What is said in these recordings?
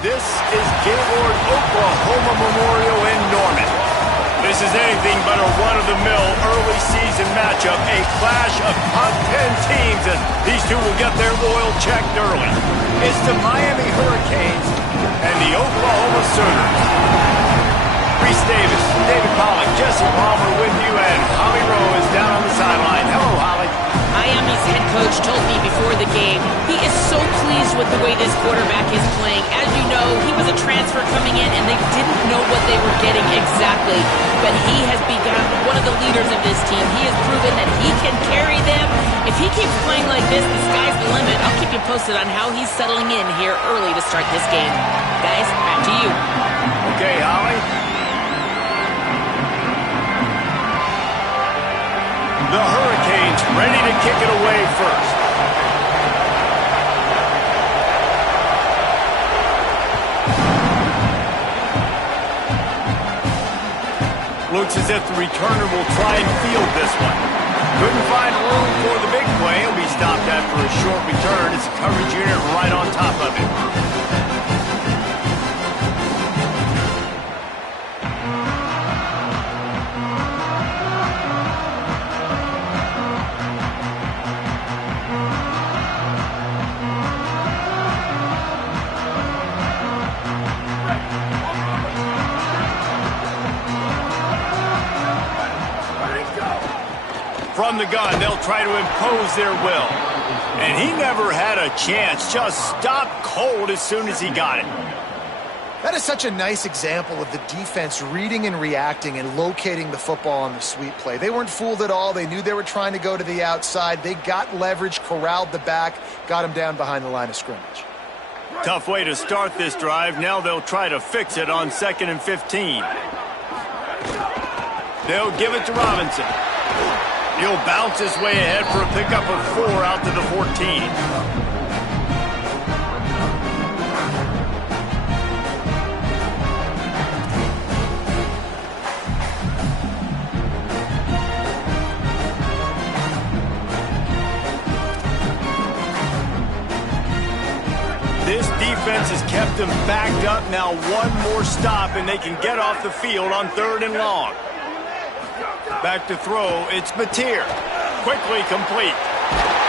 This is Gaylord Oklahoma Memorial in Norman. This is anything but a run-of-the-mill early season matchup, a clash of top 10 teams as these two will get their oil checked early. It's the Miami Hurricanes and the Oklahoma Sooners. Reese Davis, David Pollack, Jesse Palmer with you, and Holly Rowe is down on the sideline. Hello, Holly. Miami's head coach told me before the game he is so pleased with the way this quarterback is playing. As you know, he was a transfer coming in, and they didn't know what they were getting exactly. But he has become one of the leaders of this team. He has proven that he can carry them. If he keeps playing like this, the sky's the limit. I'll keep you posted on how he's settling in here early to start this game. Guys, back to you. Okay, Holly. The Hurricanes ready to kick it away first. Looks as if the returner will try and field this one. Couldn't find room for the big play. He'll be stopped after a short return. It's a coverage unit right on top of it. From the gun, they'll try to impose their will. And he never had a chance. Just stopped cold as soon as he got it. That is such a nice example of the defense reading and reacting and locating the football on the sweep play. They weren't fooled at all. They knew they were trying to go to the outside. They got leverage, corralled the back, got him down behind the line of scrimmage. Tough way to start this drive. Now they'll try to fix it on 2nd and 15. They'll give it to Robinson. He'll bounce his way ahead for a pickup of 4 out to the 14. This defense has kept them backed up. Now one more stop and they can get off the field on 3rd and long. Back to throw, it's Mateer. Quickly complete.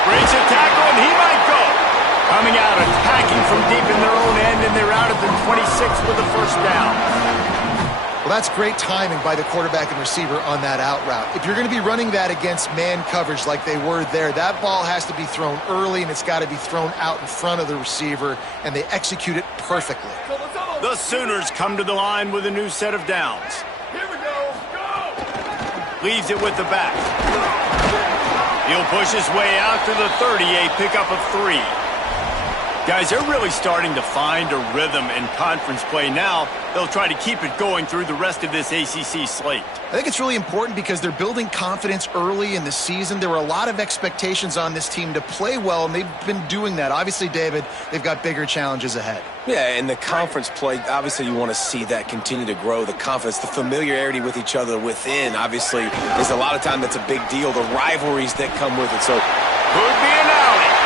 Breaks a tackle, and he might go. Coming out, attacking from deep in their own end, and they're out at the 26 with a first down. Well, that's great timing by the quarterback and receiver on that out route. If you're going to be running that against man coverage like they were there, that ball has to be thrown early, and it's got to be thrown out in front of the receiver, and they execute it perfectly. The Sooners come to the line with a new set of downs. Leaves it with the back. He'll push his way out to the 30, a pickup of 3. Guys, they're really starting to find a rhythm in conference play now. They'll try to keep it going through the rest of this ACC slate. I think it's really important because they're building confidence early in the season. There were a lot of expectations on this team to play well, and they've been doing that. Obviously, David, they've got bigger challenges ahead. Yeah, in the conference play, obviously you want to see that continue to grow, the confidence, the familiarity with each other within. Obviously, there's a lot of time that's a big deal, the rivalries that come with it. So, could be an outing.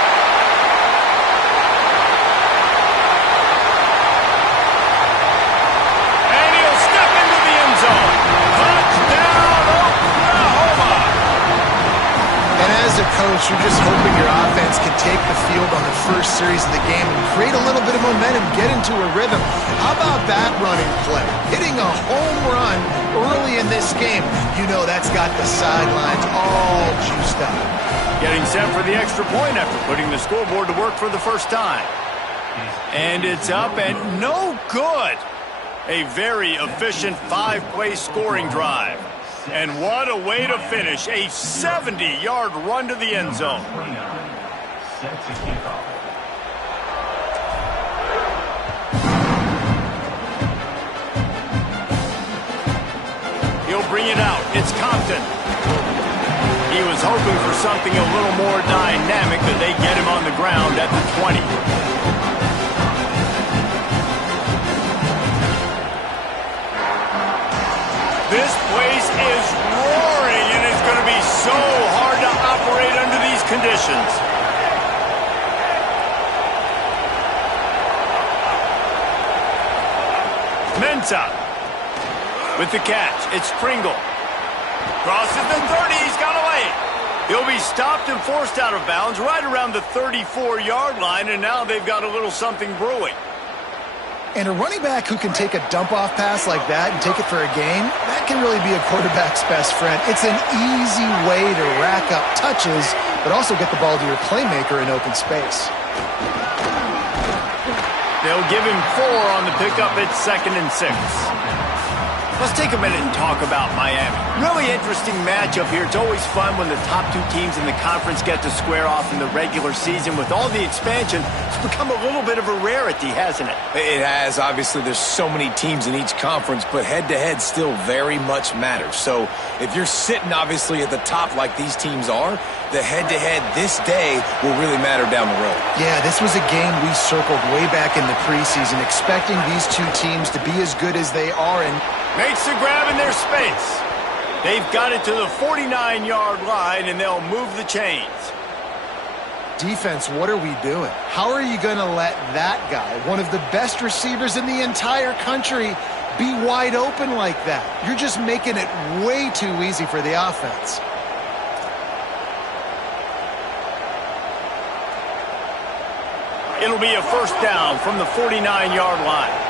And he'll step into the end zone. Touchdown, Oklahoma! And as a coach, you're just hoping your offense can take the field on the first series of the game and create a little bit of momentum, get into a rhythm. How about that running play? Hitting a home run early in this game. You know that's got the sidelines all juiced up. Getting set for the extra point after putting the scoreboard to work for the first time. And it's up and no good. A very efficient 5-play scoring drive. And what a way to finish. A 70-yard run to the end zone. He'll bring it out. It's Compton. He was hoping for something a little more dynamic, but they get him on the ground at the 20. This place is roaring, and it's going to be so hard to operate under these conditions. Mensah. With the catch, it's Pringle. Crosses the 30, he's got away. He'll be stopped and forced out of bounds right around the 34-yard line, and now they've got a little something brewing. And a running back who can take a dump-off pass like that and take it for a gain, that can really be a quarterback's best friend. It's an easy way to rack up touches, but also get the ball to your playmaker in open space. They'll give him 4 on the pickup at 2nd and 6. Let's take a minute and talk about Miami. Really interesting matchup here. It's always fun when the top 2 teams in the conference get to square off in the regular season. With all the expansion, it's become a little bit of a rarity, hasn't it? It has. Obviously, there's so many teams in each conference, but head-to-head still very much matters. So if you're sitting, obviously, at the top like these teams are, the head-to-head this day will really matter down the road. Yeah, this was a game we circled way back in the preseason, expecting these 2 teams to be as good as they are. And makes the grab in their space. They've got it to the 49-yard line, and they'll move the chains. Defense, what are we doing? How are you going to let that guy, one of the best receivers in the entire country, be wide open like that? You're just making it way too easy for the offense. It'll be a first down from the 49-yard line.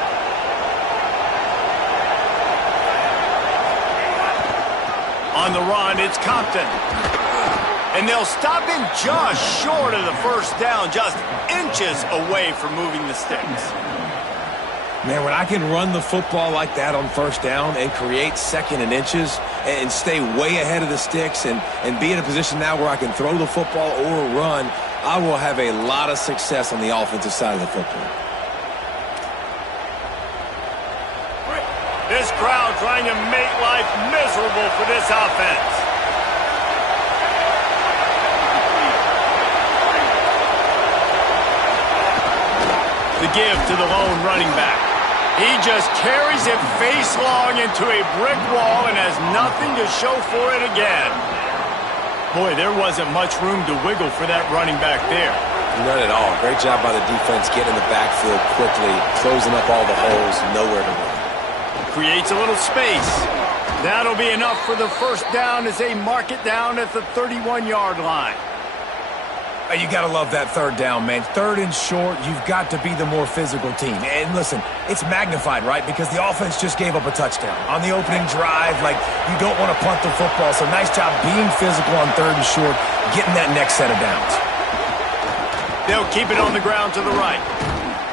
On the run, it's Compton. And they'll stop him just short of the first down, just inches away from moving the sticks. Man, when I can run the football like that on first down and create 2nd and inches and stay way ahead of the sticks and be in a position now where I can throw the football or run, I will have a lot of success on the offensive side of the football. This crowd trying to make life miserable for this offense. The give to the lone running back. He just carries it face long into a brick wall and has nothing to show for it again. Boy, there wasn't much room to wiggle for that running back there. None at all. Great job by the defense getting in the backfield quickly, closing up all the holes, nowhere to run. Creates a little space. That'll be enough for the first down as they mark it down at the 31-yard line. You got to love that third down, man. 3rd and short, you've got to be the more physical team. And listen, it's magnified, right? Because the offense just gave up a touchdown. On the opening drive, like, you don't want to punt the football. So nice job being physical on 3rd and short, getting that next set of downs. They'll keep it on the ground to the right.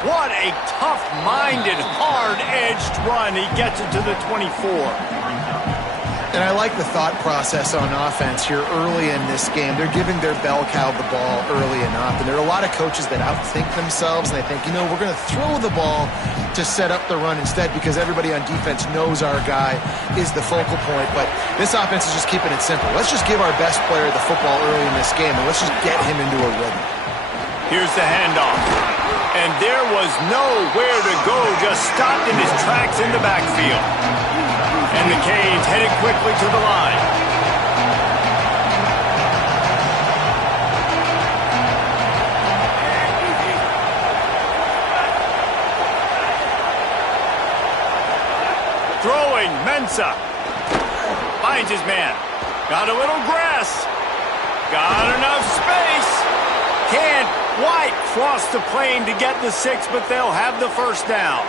What a tough-minded, hard-edged run. He gets it to the 24. And I like the thought process on offense here early in this game. They're giving their bell cow the ball early enough. And there are a lot of coaches that outthink themselves, and they think, you know, we're going to throw the ball to set up the run instead because everybody on defense knows our guy is the focal point. But this offense is just keeping it simple. Let's just give our best player the football early in this game, and let's just get him into a rhythm. Here's the handoff. And there was nowhere to go, just stopped in his tracks in the backfield. And the Canes headed quickly to the line. Throwing, Mensah. Finds his man. Got a little grass. Got enough space. Can't quite cross the plane to get the 6, but they'll have the first down.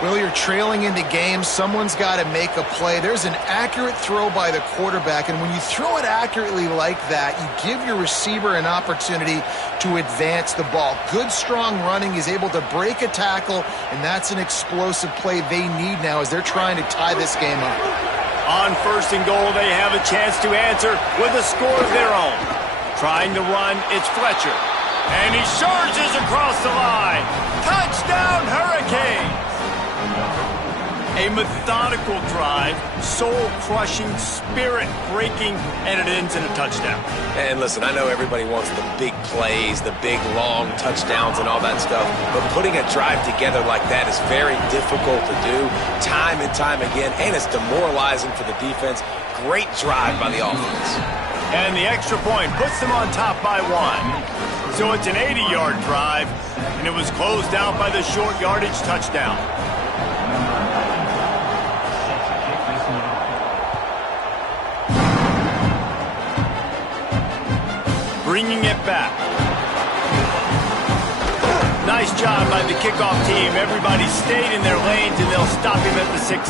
Well, you're trailing in the game. Someone's got to make a play. There's an accurate throw by the quarterback, and when you throw it accurately like that, you give your receiver an opportunity to advance the ball. Good, strong running is able to break a tackle, and that's an explosive play they need now as they're trying to tie this game up. On 1st and goal, they have a chance to answer with a score of their own. Trying to run, it's Fletcher. And he surges across the line. Touchdown, Hurricanes! A methodical drive, soul-crushing, spirit-breaking, and it ends in a touchdown. And listen, I know everybody wants the big plays, the big, long touchdowns and all that stuff, but putting a drive together like that is very difficult to do time and time again, and it's demoralizing for the defense. Great drive by the offense. And the extra point puts them on top by 1. So it's an 80-yard drive, and it was closed out by the short yardage touchdown. bringing it back. Nice job by the kickoff team. Everybody stayed in their lanes, and they'll stop him at the 16.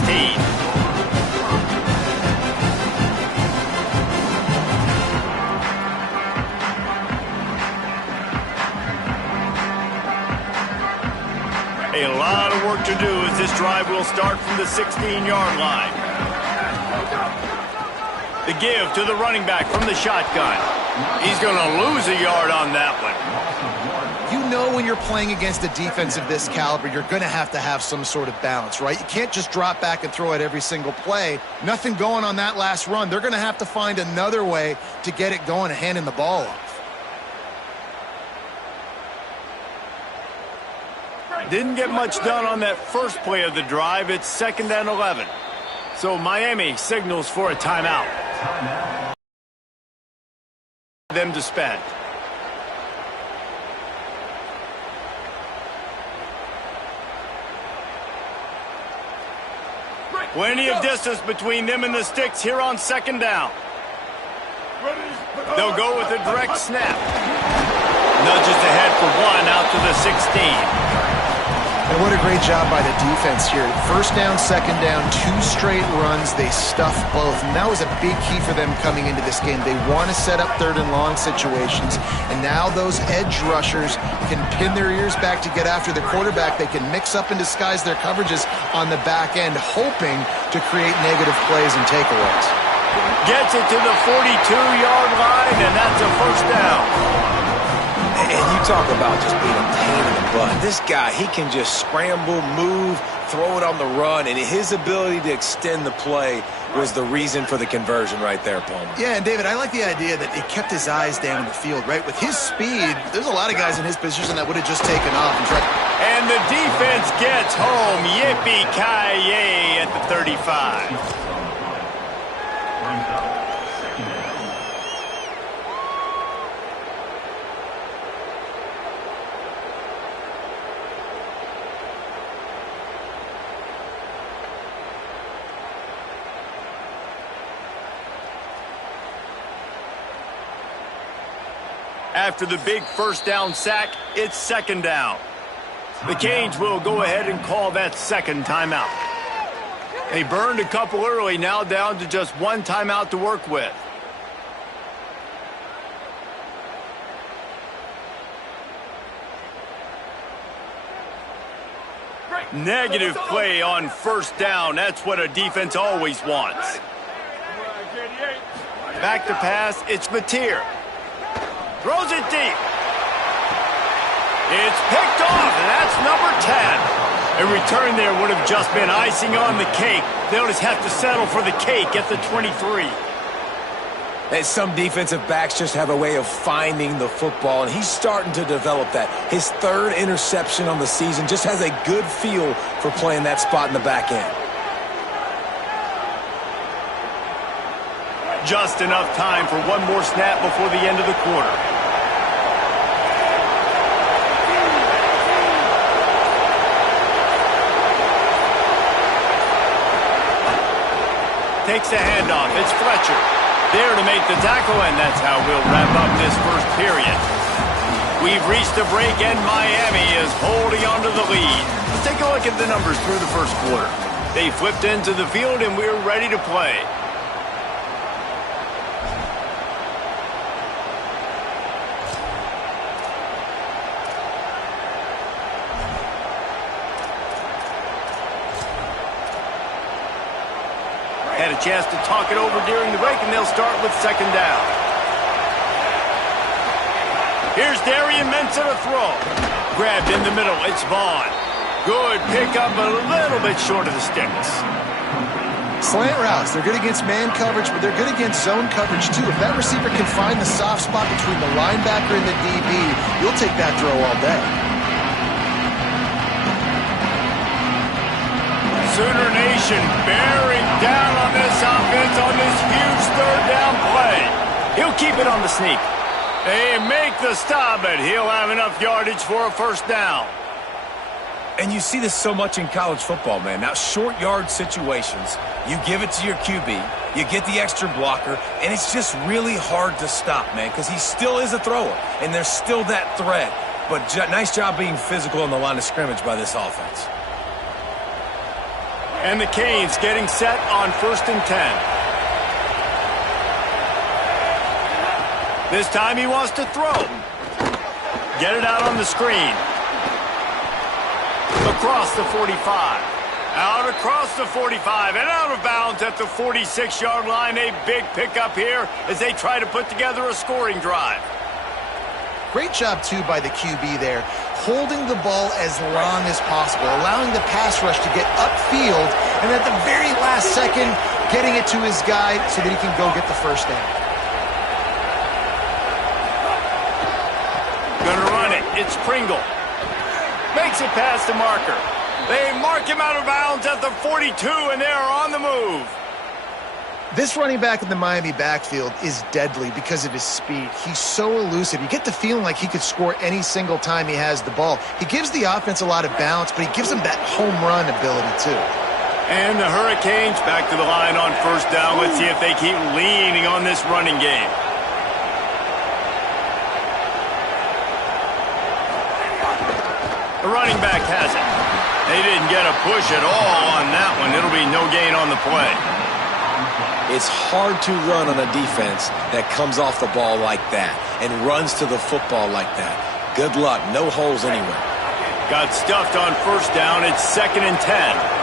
A lot of work to do as this drive will start from the 16-yard line. The give to the running back from the shotgun. He's going to lose a yard on that one. You know when you're playing against a defense of this caliber, you're going to have some sort of balance, right? You can't just drop back and throw it every single play. Nothing going on that last run. They're going to have to find another way to get it going and handing the ball off. Didn't get much done on that first play of the drive. It's 2nd and 11. So Miami signals for a timeout. Them to spend. Plenty of distance between them and the sticks here on 2nd down. They'll go with a direct snap. Nudges ahead for one out to the 16. And what a great job by the defense here. 1st down, 2nd down, 2 straight runs. They stuffed both. And that was a big key for them coming into this game. They want to set up 3rd and long situations. And now those edge rushers can pin their ears back to get after the quarterback. They can mix up and disguise their coverages on the back end, hoping to create negative plays and takeaways. Gets it to the 42-yard line, and that's a 1st down. And you talk about just being a pain in the butt. This guy, he can just scramble, move, throw it on the run, and his ability to extend the play was the reason for the conversion right there, Palmer. Yeah, and David, I like the idea that it kept his eyes down in the field, right? With his speed, there's a lot of guys in his position that would have just taken off and tried. And the defense gets home. Yippee-ki-yay at the 35. After the big 1st down sack, it's 2nd down. The Canes will go ahead and call that 2nd timeout. They burned a couple early, now down to just 1 timeout to work with. Negative play on 1st down. That's what a defense always wants. Back to pass, it's Mateer. Throws it deep. It's picked off, and that's number 10. A return there would have just been icing on the cake. They'll just have to settle for the cake at the 23. And some defensive backs just have a way of finding the football, and he's starting to develop that. His 3rd interception on the season, just has a good feel for playing that spot in the back end. Just enough time for one more snap before the end of the quarter. Takes the handoff. It's Fletcher. There to make the tackle, and that's how we'll wrap up this 1st period. We've reached a break, and Miami is holding on to the lead. Let's take a look at the numbers through the 1st quarter. They flipped into the field, and we're ready to play. Had a chance to talk it over during the break, and they'll start with 2nd down. Here's Darian Mensah to throw. Grabbed in the middle, it's Vaughn. Good pickup, a little bit short of the sticks. Slant routes, they're good against man coverage, but they're good against zone coverage too. If that receiver can find the soft spot between the linebacker and the DB, you'll take that throw all day. Sooner Nation bearing down on this offense on this huge 3rd down play. He'll keep it on the sneak. They make the stop, but he'll have enough yardage for a 1st down. And you see this so much in college football, man. Now, short yard situations, you give it to your QB, you get the extra blocker, and it's just really hard to stop, man, because he still is a thrower, and there's still that threat. But nice job being physical on the line of scrimmage by this offense. And the Canes getting set on 1st and 10. This time he wants to throw. Get it out on the screen. Across the 45. Out across the 45 and out of bounds at the 46-yard line. A big pickup here as they try to put together a scoring drive. Great job, too, by the QB there, holding the ball as long as possible, allowing the pass rush to get upfield, and at the very last second, getting it to his guy so that he can go get the first down. Gonna run it. It's Pringle. Makes it past the marker. They mark him out of bounds at the 42, and they are on the move. This running back in the Miami backfield is deadly because of his speed. He's so elusive. You get the feeling like he could score any single time he has the ball. He gives the offense a lot of balance, but he gives them that home run ability, too. And the Hurricanes back to the line on 1st down. Let's see if they keep leaning on this running game. The running back has it. They didn't get a push at all on that one. It'll be no gain on the play. It's hard to run on a defense that comes off the ball like that and runs to the football like that. Good luck. No holes anywhere. Got stuffed on 1st down. It's 2nd and 10.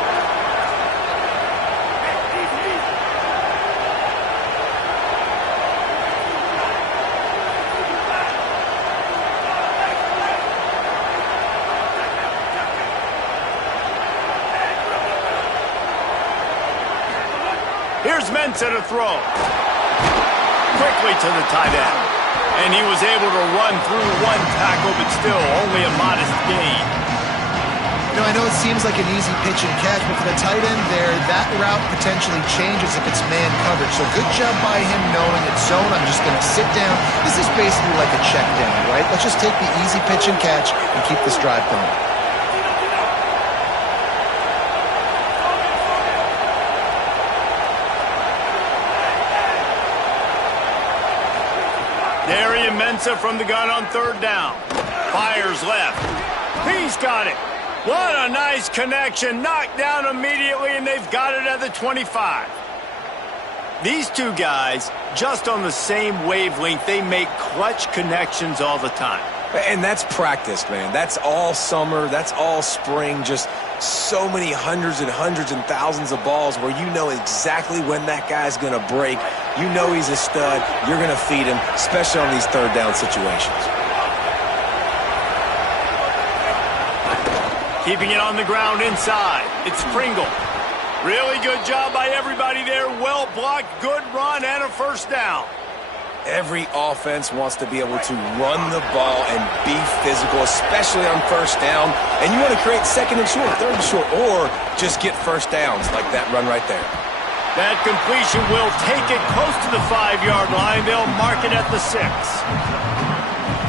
Here's Mensah to throw. Quickly to the tight end. And he was able to run through one tackle, but still only a modest gain. You know, I know it seems like an easy pitch and catch, but for the tight end there, that route potentially changes if it's man coverage. So good job by him knowing it's zone. I'm just going to sit down. This is basically like a check down, right? Let's just take the easy pitch and catch and keep this drive going. Darian Mensah from the gun on 3rd down. Fires left. He's got it. What a nice connection. Knocked down immediately, and they've got it at the 25. These two guys, just on the same wavelength, they make clutch connections all the time. And that's practice, man. That's all summer. That's all spring. Just so many hundreds and thousands of balls where you know exactly when that guy's going to break. You know he's a stud. You're going to feed him, especially on these 3rd down situations. Keeping it on the ground inside. It's Pringle. Really good job by everybody there. Well blocked, good run, and a 1st down. Every offense wants to be able to run the ball and be physical, especially on 1st down. And you want to create 2nd and short, 3rd and short, or just get 1st downs like that run right there. That completion will take it close to the 5-yard line. They'll mark it at the 6.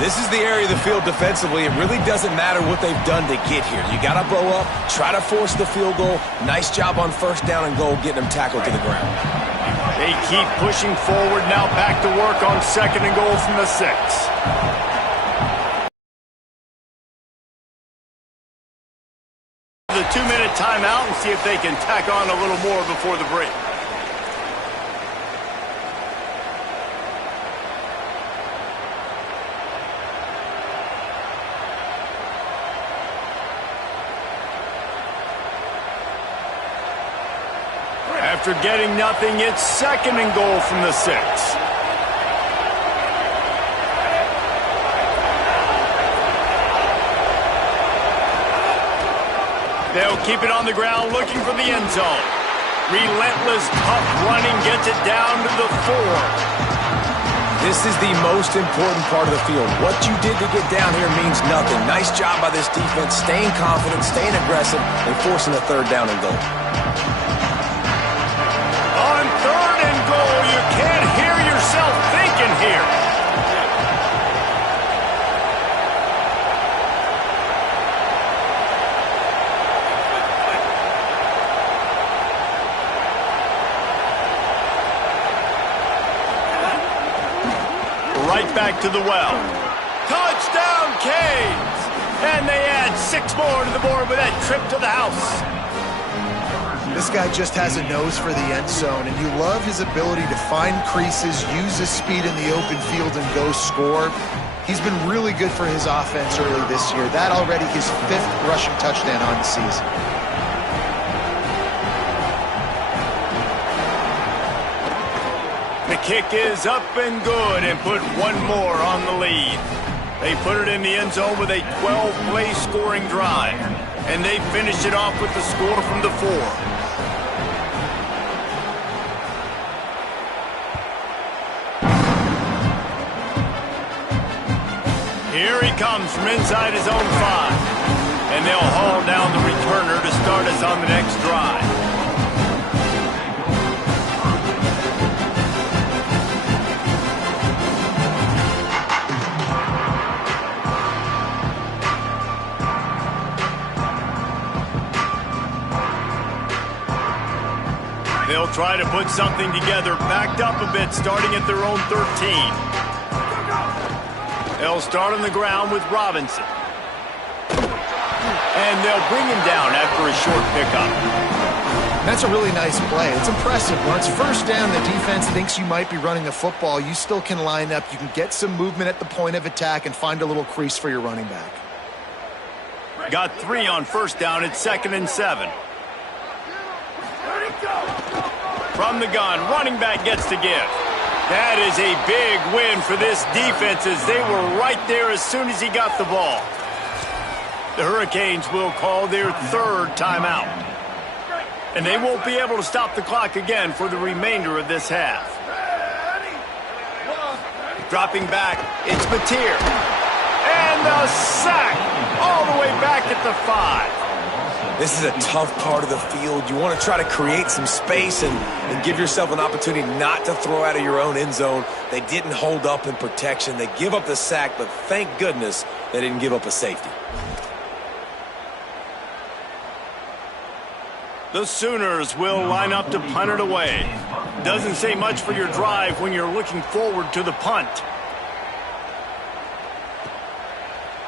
This is the area of the field defensively. It really doesn't matter what they've done to get here. You got to blow up, try to force the field goal. Nice job on 1st down and goal, getting them tackled to the ground. They keep pushing forward, now back to work on 2nd and goal from the 6. The 2-minute timeout and see if they can tack on a little more before the break. After getting nothing, it's 2nd and goal from the 6. They'll keep it on the ground, looking for the end zone. Relentless, tough running gets it down to the 4. This is the most important part of the field. What you did to get down here means nothing. Nice job by this defense, staying confident, staying aggressive, and forcing a 3rd down and goal. On 3rd and goal, you can't hear yourself thinking here. right back to the well. Touchdown, Canes! And they add 6 more to the board with that trip to the house. This guy just has a nose for the end zone, and you love his ability to find creases, use his speed in the open field, and go score. He's been really good for his offense early this year. That already his 5th rushing touchdown on the season. The kick is up and good and put 1 more on the lead. They put it in the end zone with a 12-play scoring drive, and they finished it off with the score from the 4. Here he comes from inside his own 5. And they'll haul down the returner to start us on the next drive. They'll try to put something together, backed up a bit, starting at their own 13. They'll start on the ground with Robinson. And they'll bring him down after a short pickup. That's a really nice play. It's impressive. When it's first down, the defense thinks you might be running a football. You still can line up. You can get some movement at the point of attack and find a little crease for your running back. Got 3 on first down. It's 2nd and 7. From the gun, running back gets to give. That is a big win for this defense as they were right there as soon as he got the ball. The Hurricanes will call their 3rd timeout. And they won't be able to stop the clock again for the remainder of this half. Dropping back, it's Mateer. And a sack all the way back at the 5. This is a tough part of the field. You want to try to create some space and give yourself an opportunity not to throw out of your own end zone. They didn't hold up in protection. They give up the sack, but thank goodness they didn't give up a safety. The Sooners will line up to punt it away. Doesn't say much for your drive when you're looking forward to the punt.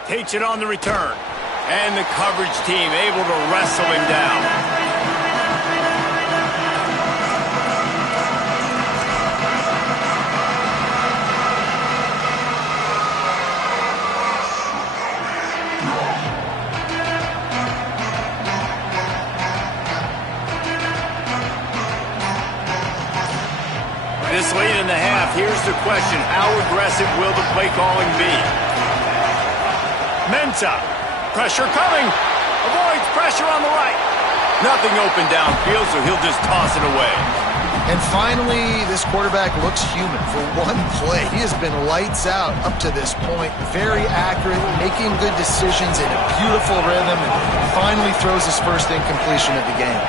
Takes it on the return. And the coverage team able to wrestle him down. This late in the half, here's the question. How aggressive will the play calling be? Mensah. Pressure coming. Avoids pressure on the right. Nothing open downfield, so he'll just toss it away. And finally, this quarterback looks human for one play. He has been lights out up to this point. Very accurate, making good decisions in a beautiful rhythm, and finally throws his first incompletion of the game.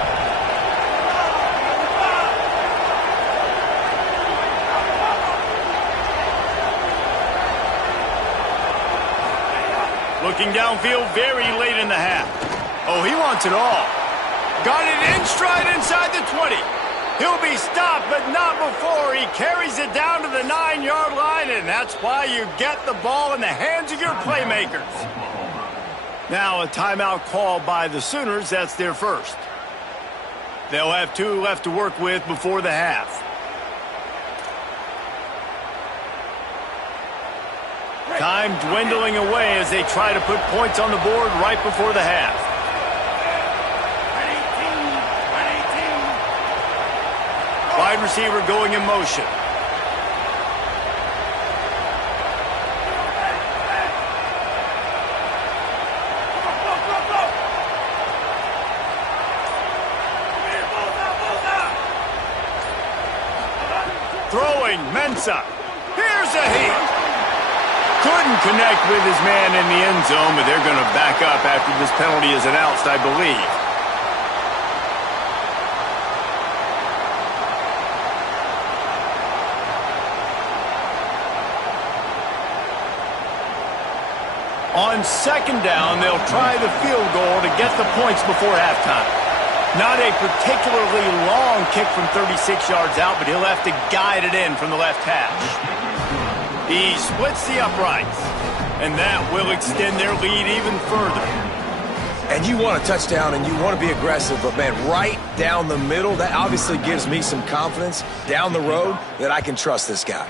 Looking downfield very late in the half. Oh, he wants it all. Got it in stride inside the 20. He'll be stopped, but not before he carries it down to the 9-yard line, and that's why you get the ball in the hands of your playmakers. Now a timeout called by the Sooners. That's their first. They'll have 2 left to work with before the half. Time dwindling away as they try to put points on the board right before the half. Wide receiver going in motion. Throwing, Mensah. Here's a heat. Couldn't connect with his man in the end zone, but they're going to back up after this penalty is announced, I believe. On 2nd down, they'll try the field goal to get the points before halftime. Not a particularly long kick from 36 yards out, but he'll have to guide it in from the left hash. He splits the uprights, and that will extend their lead even further. And you want a touchdown and you want to be aggressive, but man, right down the middle, that obviously gives me some confidence down the road that I can trust this guy.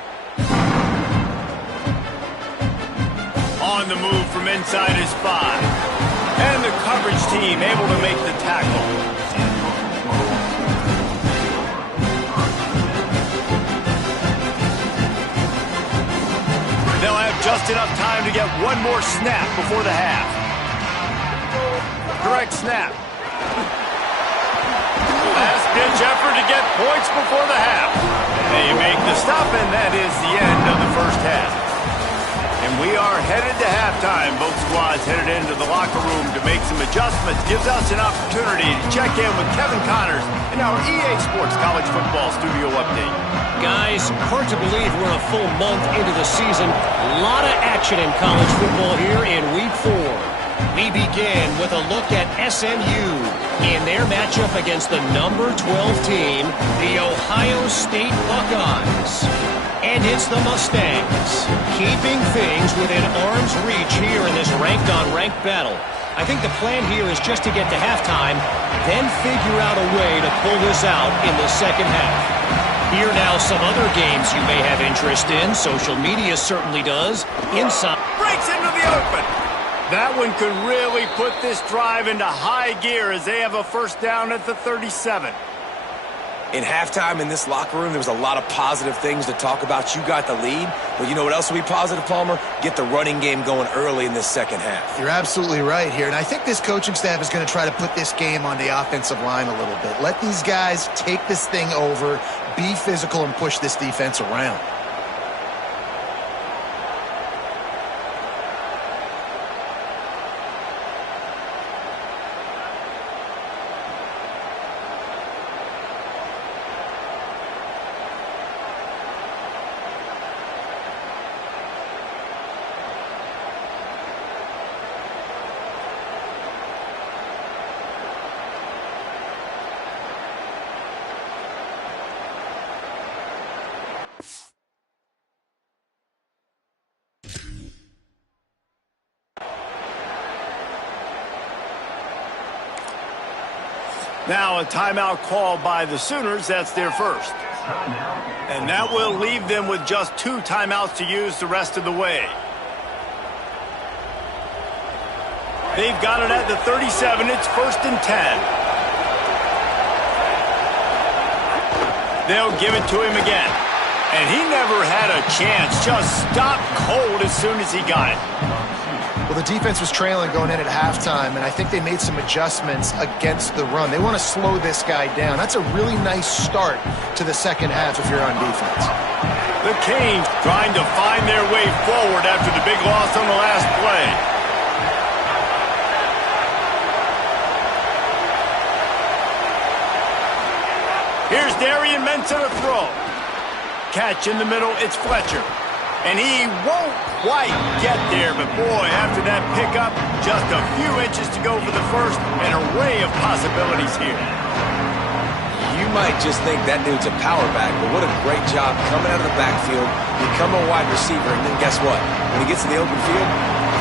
On the move from inside his 5. And the coverage team able to make the tackle. They'll have just enough time to get one more snap before the half. Correct snap. Last-ditch effort to get points before the half. They make the stop, and that is the end of the first half. And we are headed to halftime. Both squads headed into the locker room to make some adjustments. Gives us an opportunity to check in with Kevin Connors in our EA Sports College Football Studio Update. Guys, hard to believe we're a full month into the season. A lot of action in college football here in Week 4. We begin with a look at SMU in their matchup against the number 12 team, the Ohio State Buckeyes. And it's the Mustangs, keeping things within arm's reach here in this ranked-on-ranked battle. I think the plan here is just to get to halftime, then figure out a way to pull this out in the second half. Here now some other games you may have interest in. Social media certainly does. Inside. Breaks into the open. That one could really put this drive into high gear as they have a first down at the 37. In halftime in this locker room, there was a lot of positive things to talk about. You got the lead, but you know what else will be positive, Palmer? Get the running game going early in this second half. You're absolutely right here, and I think this coaching staff is going to try to put this game on the offensive line a little bit. Let these guys take this thing over, be physical, and push this defense around. Now a timeout called by the Sooners. That's their first. And that will leave them with just 2 timeouts to use the rest of the way. They've got it at the 37. It's 1st and 10. They'll give it to him again. And he never had a chance. Just stopped cold as soon as he got it. Well, the defense was trailing going in at halftime, and I think they made some adjustments against the run. They want to slow this guy down. That's a really nice start to the second half if you're on defense. The Canes trying to find their way forward after the big loss on the last play. Here's Darian Mensah to throw. Catch in the middle, it's Fletcher. And he won't quite get there, but boy, after that pickup, just a few inches to go for the first, and an array of possibilities here. You might just think that dude's a power back, but what a great job coming out of the backfield, become a wide receiver, and then guess what? When he gets to the open field,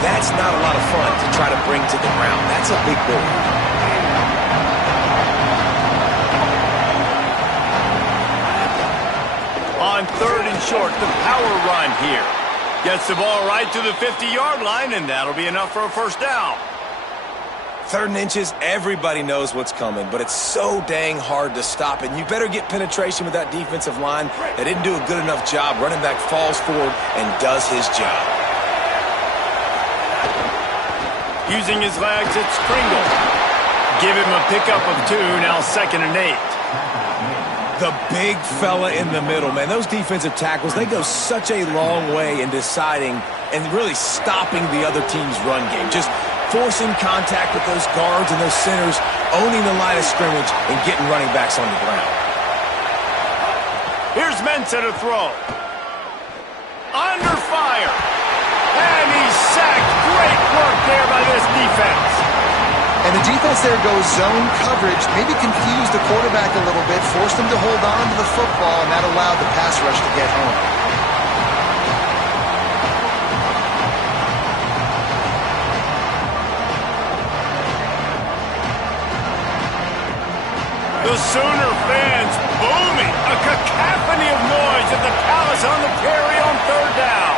that's not a lot of fun to try to bring to the ground. That's a big boy. On 3rd and short, the power run here. Gets the ball right to the 50-yard line, and that'll be enough for a first down. 3rd and inches, everybody knows what's coming, but it's so dang hard to stop, and you better get penetration with that defensive line. They didn't do a good enough job. Running back falls forward and does his job. Using his legs, it's Pringle. Give him a pickup of 2, now 2nd and 8. The big fella in the middle, man. Those defensive tackles, they go such a long way in deciding and really stopping the other team's run game. Just forcing contact with those guards and those centers, owning the line of scrimmage, and getting running backs on the ground. Here's Mensah to throw. Under fire. And he's sacked. Great work there by this defense. And the defense there goes zone coverage, maybe confused the quarterback a little bit, forced him to hold on to the football, and that allowed the pass rush to get home. The Sooner fans booming. A cacophony of noise at the Palace on the carry on third down.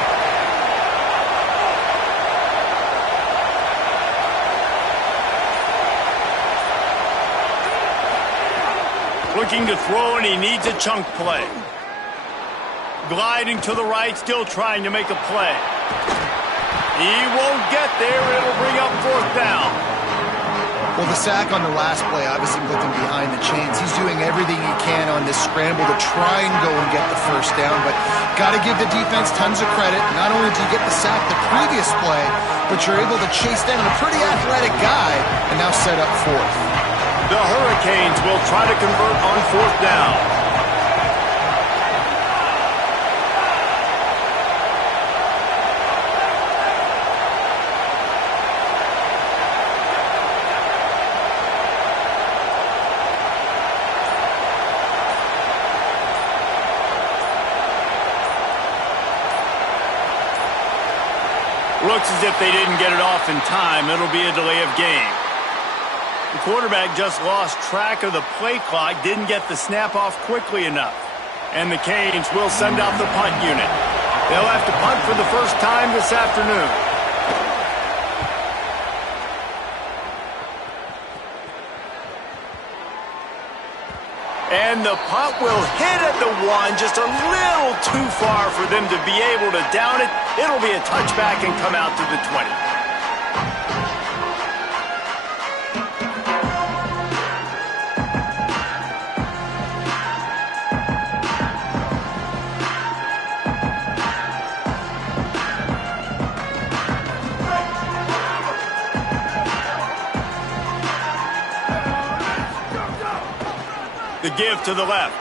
Looking to throw, and he needs a chunk play. Gliding to the right, still trying to make a play. He won't get there. It'll bring up fourth down. Well, the sack on the last play obviously put them behind the chains. He's doing everything he can on this scramble to try and go and get the first down, but got to give the defense tons of credit. Not only did you get the sack the previous play, but you're able to chase down a pretty athletic guy and now set up fourth. The Hurricanes will try to convert on fourth down. Looks as if they didn't get it off in time. It'll be a delay of game. The quarterback just lost track of the play clock, didn't get the snap off quickly enough. And the Canes will send out the punt unit. They'll have to punt for the first time this afternoon. And the punt will hit at the one, just a little too far for them to be able to down it. It'll be a touchback and come out to the 20. The give to the left.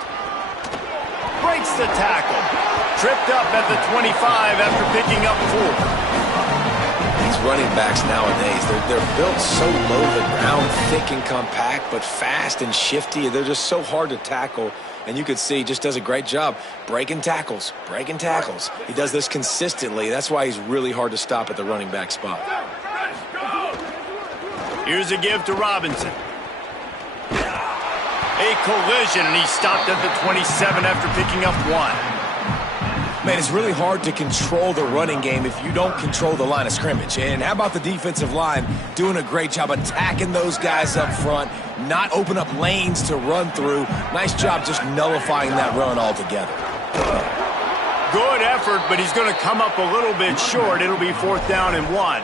Breaks the tackle. Tripped up at the 25 after picking up 4. These running backs nowadays, they're built so low to the ground, thick and compact, but fast and shifty. They're just so hard to tackle. And you could see he just does a great job breaking tackles, breaking tackles. He does this consistently. That's why he's really hard to stop at the running back spot. Here's a give to Robinson. A collision, and he stopped at the 27 after picking up 1. Man, it's really hard to control the running game if you don't control the line of scrimmage. And how about the defensive line doing a great job attacking those guys up front, not open up lanes to run through. Nice job just nullifying that run altogether. Good effort, but he's going to come up a little bit short. It'll be fourth down and 1.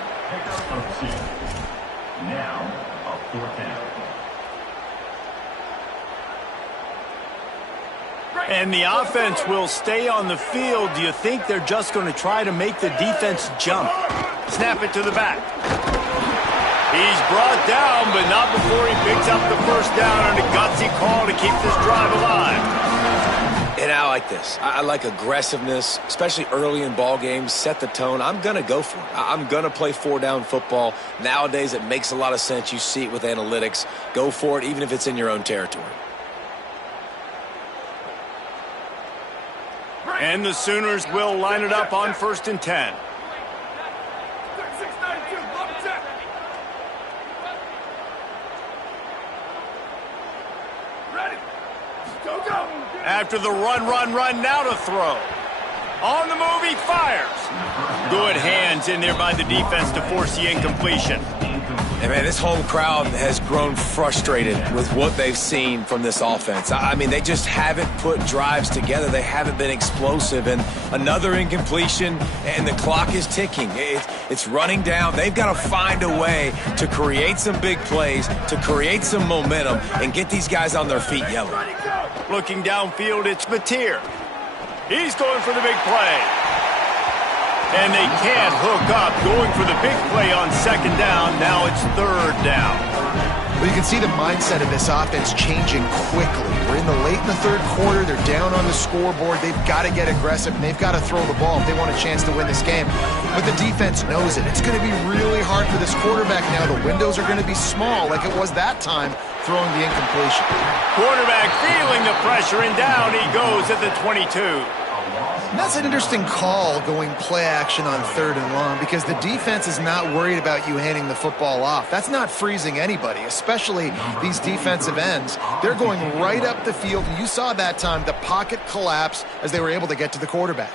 Now, a fourth down. And the offense will stay on the field. Do you think they're just going to try to make the defense jump? Snap it to the back. He's brought down, but not before he picks up the first down on a gutsy call to keep this drive alive. And I like this. I like aggressiveness, especially early in ball games. Set the tone. I'm going to go for it. I'm going to play 4-down football. Nowadays, it makes a lot of sense. You see it with analytics. Go for it, even if it's in your own territory. And the Sooners will line it up on 1st and 10. After the run, now to throw. On the move, he fires. Good hands in there by the defense to force the incompletion. And, man, this home crowd has grown frustrated with what they've seen from this offense. I mean, they just haven't put drives together. They haven't been explosive. And another incompletion, and the clock is ticking. It's running down. They've got to find a way to create some big plays, to create some momentum, and get these guys on their feet yelling. Looking downfield, it's Mateer. He's going for the big play. And they can't hook up, going for the big play on 2nd down. Now it's 3rd down. Well, you can see the mindset of this offense changing quickly. We're late in the 3rd quarter. They're down on the scoreboard. They've got to get aggressive, and they've got to throw the ball if they want a chance to win this game. But the defense knows it. It's going to be really hard for this quarterback now. The windows are going to be small like it was that time throwing the incompletion. Quarterback feeling the pressure, and down he goes at the 22. And that's an interesting call, going play action on 3rd and long, because the defense is not worried about you handing the football off. That's not freezing anybody, especially these defensive ends. They're going right up the field, and you saw that time the pocket collapse as they were able to get to the quarterback.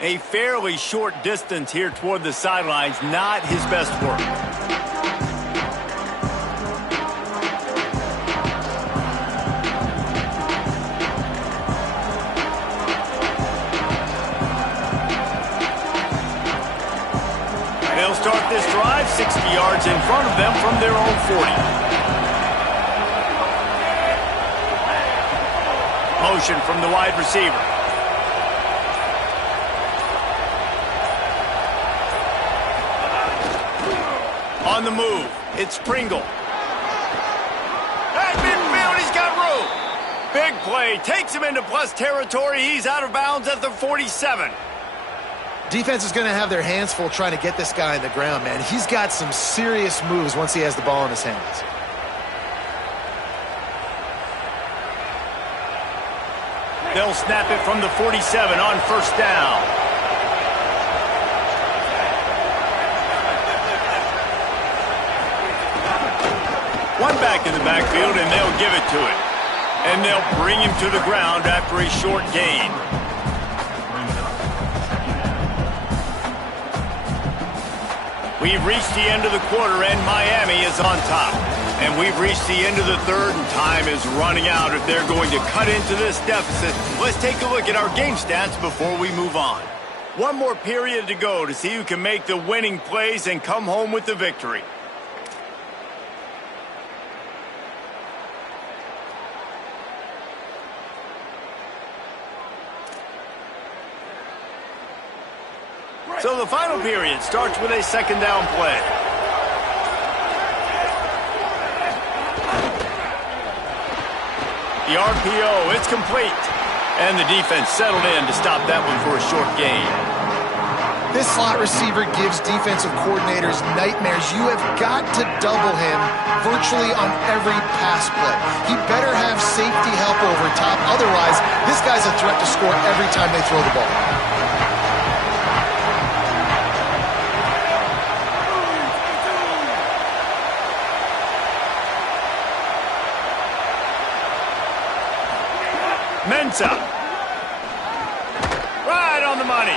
A fairly short distance here toward the sidelines, not his best work. They'll start this drive 60 yards in front of them from their own 40. Motion from the wide receiver. On the move, it's Pringle. At midfield, he's got room. Big play, takes him into plus territory. He's out of bounds at the 47. Defense is going to have their hands full trying to get this guy on the ground, man. He's got some serious moves once he has the ball in his hands. They'll snap it from the 47 on 1st down. One back in the backfield, and they'll give it to him. And they'll bring him to the ground after a short gain. We've reached the end of the quarter, and Miami is on top. And we've reached the end of the 3rd, and time is running out if they're going to cut into this deficit. Let's take a look at our game stats before we move on. One more period to go to see who can make the winning plays and come home with the victory. So the final period starts with a 2nd down play. The RPO, it's complete. And the defense settled in to stop that one for a short gain. This slot receiver gives defensive coordinators nightmares. You have got to double him virtually on every pass play. He better have safety help over top. Otherwise, this guy's a threat to score every time they throw the ball. Mensa. Right on the money.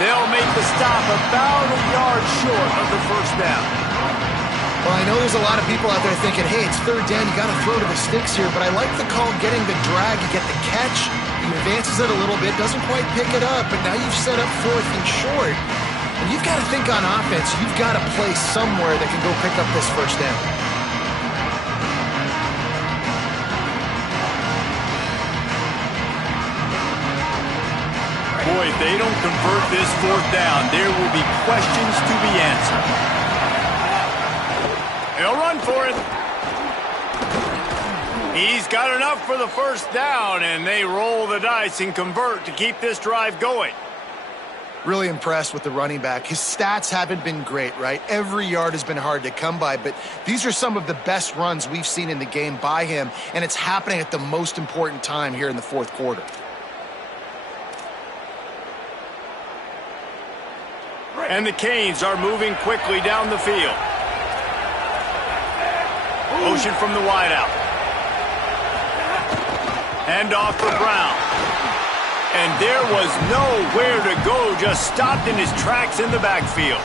They'll make the stop about a yard short of the 1st down. Well, I know there's a lot of people out there thinking, hey, it's 3rd down, you got to throw to the sticks here, but I like the call getting the drag. You get the catch, he advances it a little bit, doesn't quite pick it up, but now you've set up 4th and short. And you've got to think on offense, you've got to play somewhere that can go pick up this 1st down. Boy, if they don't convert this 4th down, there will be questions to be answered. They'll run for it. He's got enough for the 1st down, and they roll the dice and convert to keep this drive going. Really impressed with the running back. His stats haven't been great, right? Every yard has been hard to come by, but these are some of the best runs we've seen in the game by him, and it's happening at the most important time here in the 4th quarter. And the Canes are moving quickly down the field. Motion from the wideout. Hand off for Brown. And there was nowhere to go, just stopped in his tracks in the backfield.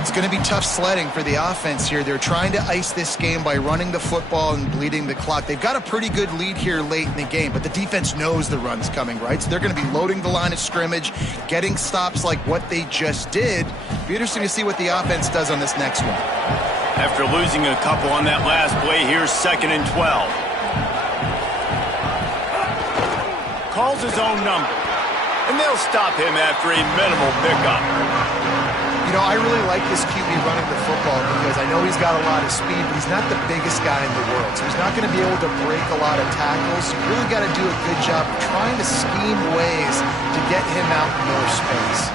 It's going to be tough sledding for the offense here. They're trying to ice this game by running the football and bleeding the clock. They've got a pretty good lead here late in the game, but the defense knows the run's coming, right? So they're going to be loading the line of scrimmage, getting stops like what they just did. Be interesting to see what the offense does on this next one. After losing a couple on that last play, here's 2nd and 12. Calls his own number, and they'll stop him after a minimal pickup. You know, I really like this QB running the football because I know he's got a lot of speed, but he's not the biggest guy in the world. So he's not going to be able to break a lot of tackles. You really got to do a good job of trying to scheme ways to get him out in more space.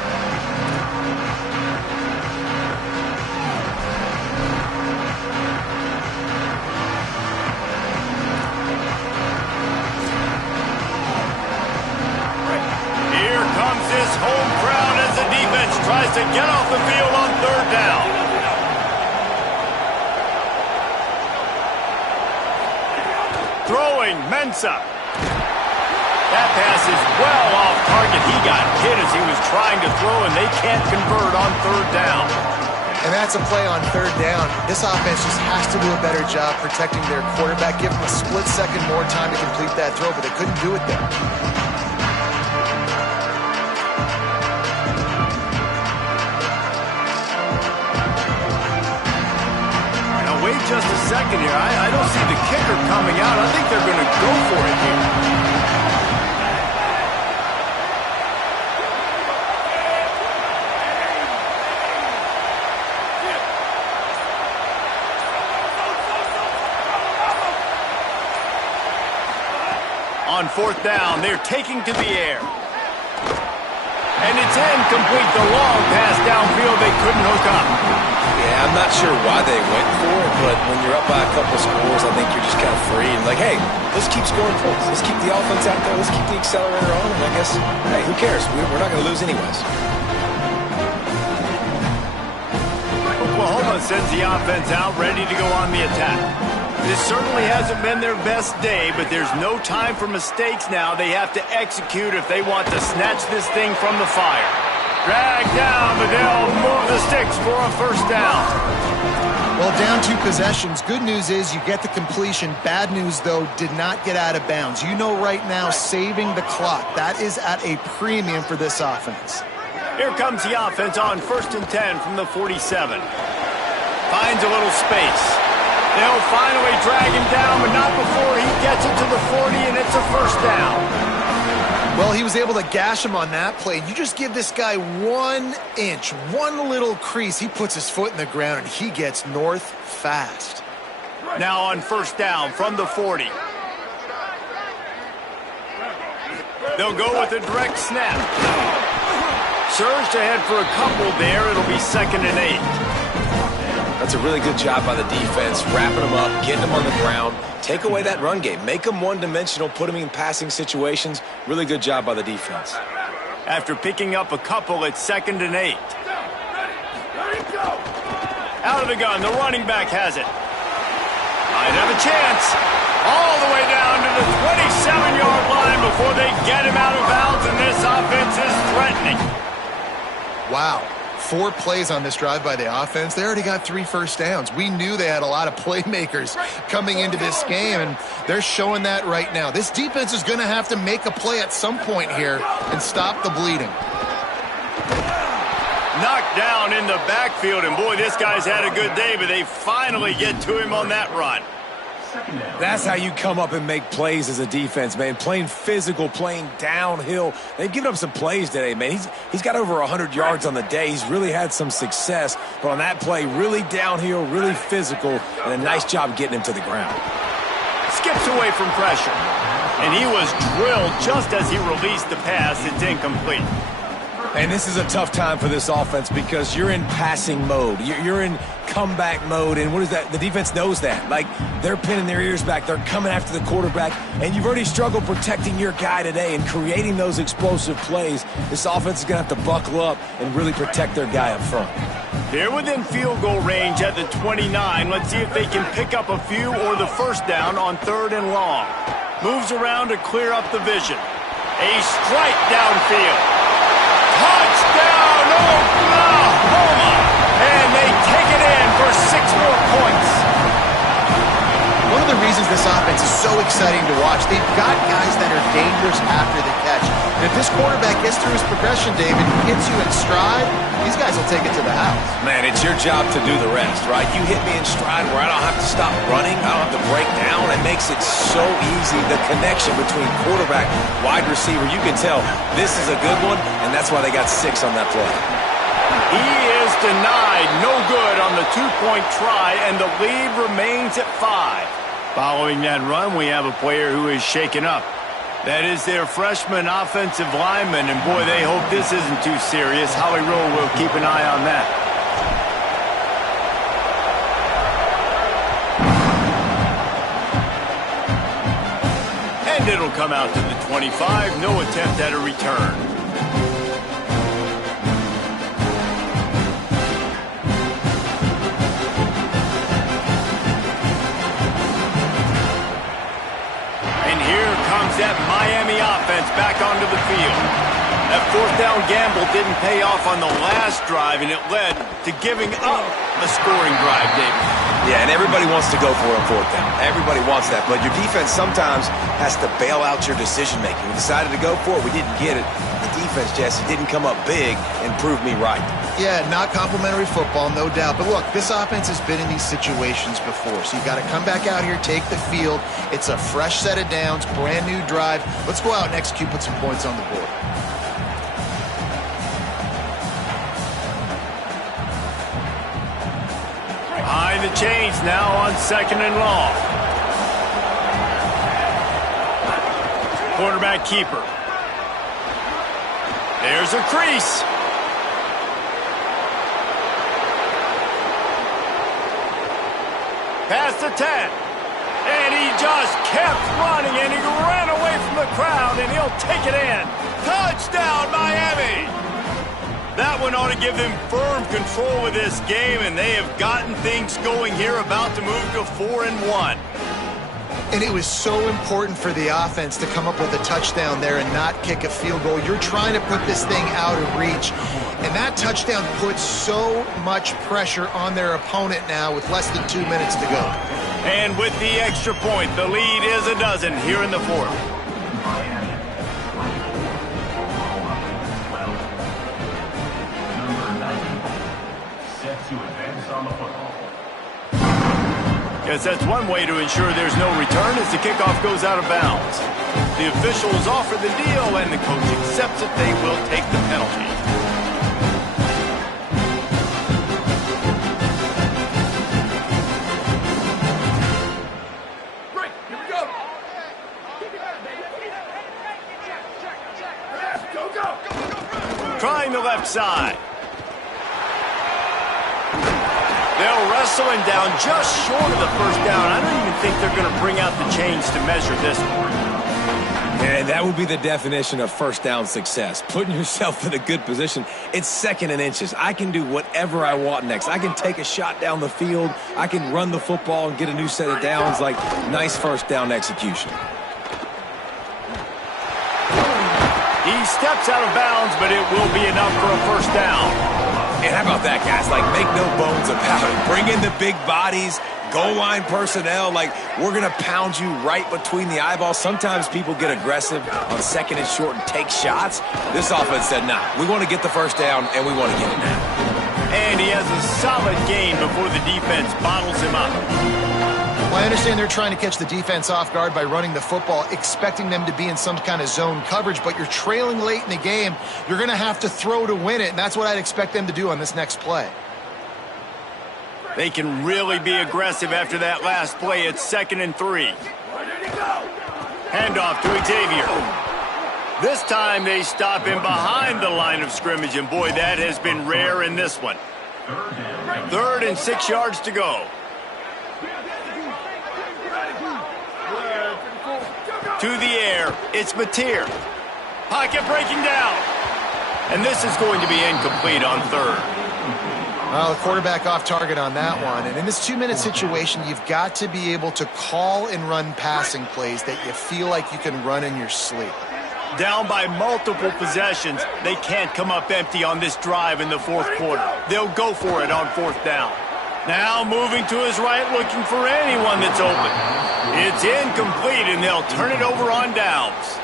throwing, Mensah. That pass is well off target. He got hit as he was trying to throw, and they can't convert on third down. And that's a play on third down. This offense just has to do a better job protecting their quarterback. Give them a split second more time to complete that throw, but they couldn't do it there. Now wait just a second here. I don't see the kicker coming out. I think they're going to go for it here. On fourth down, they're taking to the air. And it's incomplete. The long pass downfield, they couldn't hook up. Yeah, I'm not sure why they went for it, but when you're up by a couple scores, I think you're just kind of free. And like, hey, let's keep scoring points. Let's keep the offense out there. Let's keep the accelerator on. And I guess, hey, who cares? We're not going to lose anyways. Oklahoma sends the offense out, ready to go on the attack. This certainly hasn't been their best day, but there's no time for mistakes now. They have to execute if they want to snatch this thing from the fire. Drag down, but they'll move the sticks for a first down. Well, down 2 possessions. Good news is you get the completion. Bad news, though, did not get out of bounds. You know right now, saving the clock. That is at a premium for this offense. Here comes the offense on 1st and 10 from the 47. Finds a little space. They'll finally drag him down, but not before he gets it to the 40, and it's a first down. Well, he was able to gash him on that play. You just give this guy 1 inch, one little crease. He puts his foot in the ground, and he gets north fast. Now on first down from the 40. They'll go with a direct snap. Surged ahead for a couple there. It'll be 2nd and 8. That's a really good job by the defense, wrapping them up, getting them on the ground. Take away that run game. Make them one-dimensional, put them in passing situations. Really good job by the defense. After picking up a couple, it's 2nd and 8. Out of the gun, the running back has it. Might have a chance. All the way down to the 27-yard line before they get him out of bounds, and this offense is threatening. Wow. 4 plays on this drive by the offense. They already got 3 first downs. We knew they had a lot of playmakers coming into this game, and they're showing that right now. This defense is going to have to make a play at some point here and stop the bleeding. Knocked down in the backfield, and boy, this guy's had a good day, but they finally get to him on that run. That's how you come up and make plays as a defense, man. Playing physical, playing downhill. They've given up some plays today, man. He's got over 100 yards on the day. He's really had some success. But on that play, really downhill, really physical, and a nice job getting him to the ground. Skips away from pressure. And he was drilled just as he released the pass. It's incomplete. And this is a tough time for this offense because you're in passing mode. You're in comeback mode, and what is that? The defense knows that. Like, they're pinning their ears back. They're coming after the quarterback, and you've already struggled protecting your guy today and creating those explosive plays. This offense is going to have to buckle up and really protect their guy up front. They're within field goal range at the 29. Let's see if they can pick up a few or the first down on 3rd and long. Moves around to clear up the vision. A strike downfield. Touchdown, Oklahoma! And they take it in for 6 more points. One of the reasons this offense is so exciting to watch, they've got guys that are dangerous after the catch. And if this quarterback gets through his progression, David, and hits you in stride, these guys will take it to the house. Man, it's your job to do the rest, right? You hit me in stride where I don't have to stop running. I don't have to break down. It makes it so easy. The connection between quarterback, wide receiver, you can tell this is a good one, and that's why they got 6 on that play. He is denied. No good on the 2-point try, and the lead remains at 5. Following that run, we have a player who is shaken up. That is their freshman offensive lineman, and boy, they hope this isn't too serious. Howie Rowe will keep an eye on that. And it'll come out to the 25. No attempt at a return. offense back onto the field. That fourth down gamble didn't pay off on the last drive, and it led to giving up a scoring drive, David. Yeah, and everybody wants to go for it on fourth down. Everybody wants that, but your defense sometimes has to bail out your decision-making. We decided to go for it. We didn't get it. The defense, Jesse, didn't come up big and prove me right. Yeah, not complimentary football, no doubt. But look, this offense has been in these situations before, so you got to come back out here, take the field. It's a fresh set of downs, brand new drive. Let's go out and execute, put some points on the board. Behind the chains now on 2nd and long. Quarterback keeper. There's a crease. Past the 10. And he just kept running, and he ran away from the crowd, and he'll take it in. Touchdown, Miami! That one ought to give them firm control of this game, and they have gotten things going here, about to move to 4-1. And it was so important for the offense to come up with a touchdown there and not kick a field goal. You're trying to put this thing out of reach. And that touchdown puts so much pressure on their opponent now with less than 2 minutes to go. And with the extra point, the lead is a dozen here in the fourth. Miami. Number 90. Set to advance on the football. Yes, that's one way to ensure there's no return as the kickoff goes out of bounds. The officials offer the deal, and the coach accepts it. They will take the penalty. Great, here we go. Go. Trying the left side. They'll wrestle him down just short of the first down. I don't even think they're going to bring out the chains to measure this one. And that would be the definition of first down success. Putting yourself in a good position. It's 2nd and inches. I can do whatever I want next. I can take a shot down the field. I can run the football and get a new set of downs. Like, nice first down execution. He steps out of bounds, but it will be enough for a first down. And how about that, guys? Like, make no bones about it. Bring in the big bodies, goal line personnel. Like, we're going to pound you right between the eyeballs. Sometimes people get aggressive on 2nd and short and take shots. This offense said, nah, we want to get the first down, and we want to get it now. And he has a solid gain before the defense bottles him up. Well, I understand they're trying to catch the defense off guard by running the football, expecting them to be in some kind of zone coverage, but you're trailing late in the game. You're going to have to throw to win it, and that's what I'd expect them to do on this next play. They can really be aggressive after that last play. It's 2nd and 3. Handoff to Xavier. This time they stop him behind the line of scrimmage, and boy, that has been rare in this one. 3rd and 6 yards to go. To the air, it's Mateer. Pocket breaking down. And this is going to be incomplete on 3rd. Well, the quarterback off target on that one. And in this 2-minute situation, you've got to be able to call and run passing plays that you feel like you can run in your sleep. Down by multiple possessions, they can't come up empty on this drive in the 4th quarter. They'll go for it on 4th down. Now moving to his right, looking for anyone that's open. It's incomplete, and they'll turn it over on downs.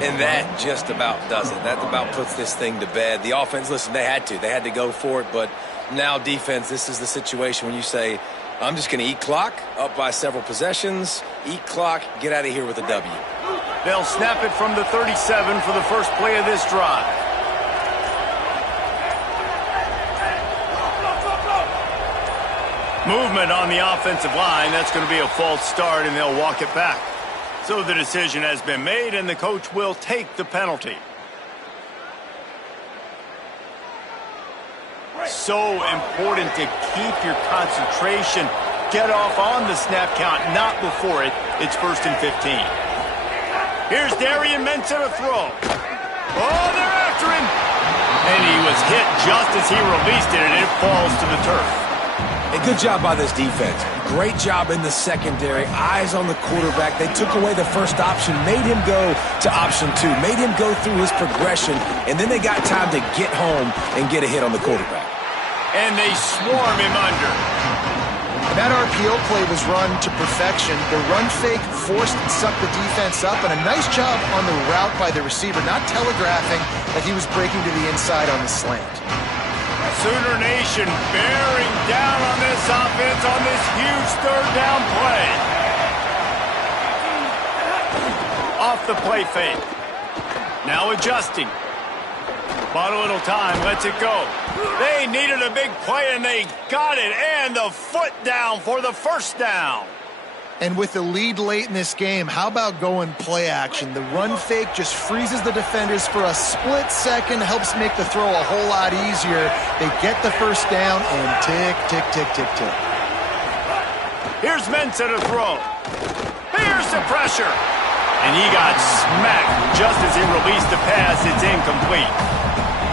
And that just about does it. That about puts this thing to bed. The offense, listen, they had to go for it, but now defense, this is the situation when you say, I'm just going to eat clock, up by several possessions, eat clock, get out of here with a W. They'll snap it from the 37 for the first play of this drive. Movement on the offensive line. That's going to be a false start, and they'll walk it back. So the decision has been made, and the coach will take the penalty. So important to keep your concentration. Get off on the snap count, not before it. It's 1st and 15. Here's Darian Mensah to throw. Oh, they're after him. And he was hit just as he released it, and it falls to the turf. And good job by this defense. Great job in the secondary. Eyes on the quarterback. They took away the first option, made him go to option 2, made him go through his progression, and then they got time to get home and get a hit on the quarterback. And they swarm him under. And that RPO play was run to perfection. The run fake forced and sucked the defense up, and a nice job on the route by the receiver, not telegraphing that he was breaking to the inside on the slant. Sooner Nation bearing down on this offense on this huge third down play. Off the play fake. Now adjusting. Bought a little time, lets it go. They needed a big play, and they got it. And the foot down for the first down. And with the lead late in this game, how about going play action? The run fake just freezes the defenders for a split second, helps make the throw a whole lot easier. They get the first down, and tick, tick, tick, tick, tick. Here's Mensah to throw. Here's the pressure. And he got smacked just as he released the pass. It's incomplete.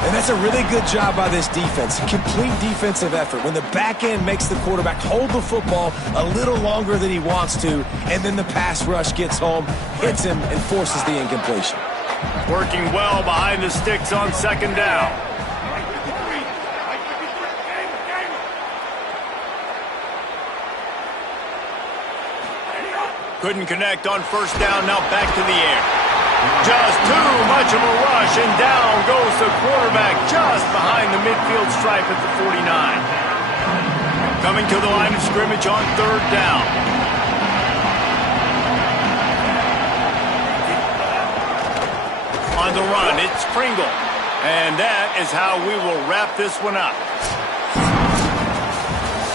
And that's a really good job by this defense. Complete defensive effort. When the back end makes the quarterback hold the football a little longer than he wants to, and then the pass rush gets home, hits him, and forces the incompletion. Working well behind the sticks on second down. Couldn't connect on first down, now back to the air. Just too much of a rush, and down goes the quarterback just behind the midfield stripe at the 49. Coming to the line of scrimmage on third down. On the run, it's Pringle. And that is how we will wrap this one up.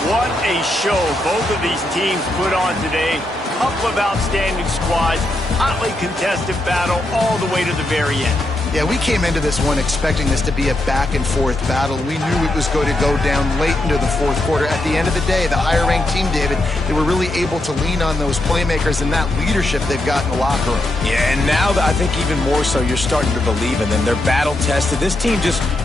What a show both of these teams put on today. Couple of outstanding squads, hotly contested battle all the way to the very end. Yeah, we came into this one expecting this to be a back-and-forth battle. We knew it was going to go down late into the fourth quarter. At the end of the day, the higher-ranked team, David, they were really able to lean on those playmakers and that leadership they've got in the locker room. Yeah, and now I think even more so, you're starting to believe in them. They're battle-tested. This team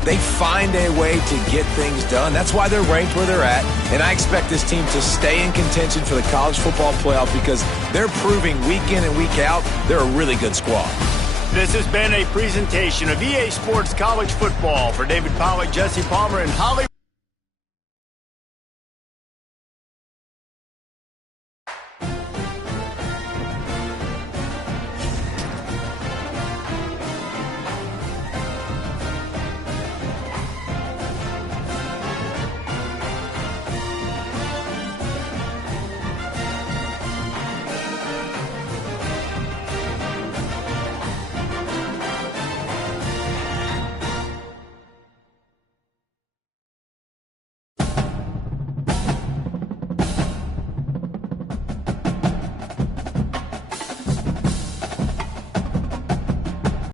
they find a way to get things done. That's why they're ranked where they're at, and I expect this team to stay in contention for the college football playoff because they're proving week in and week out they're a really good squad. This has been a presentation of EA Sports College Football. For David Pollack, Jesse Palmer, and Holly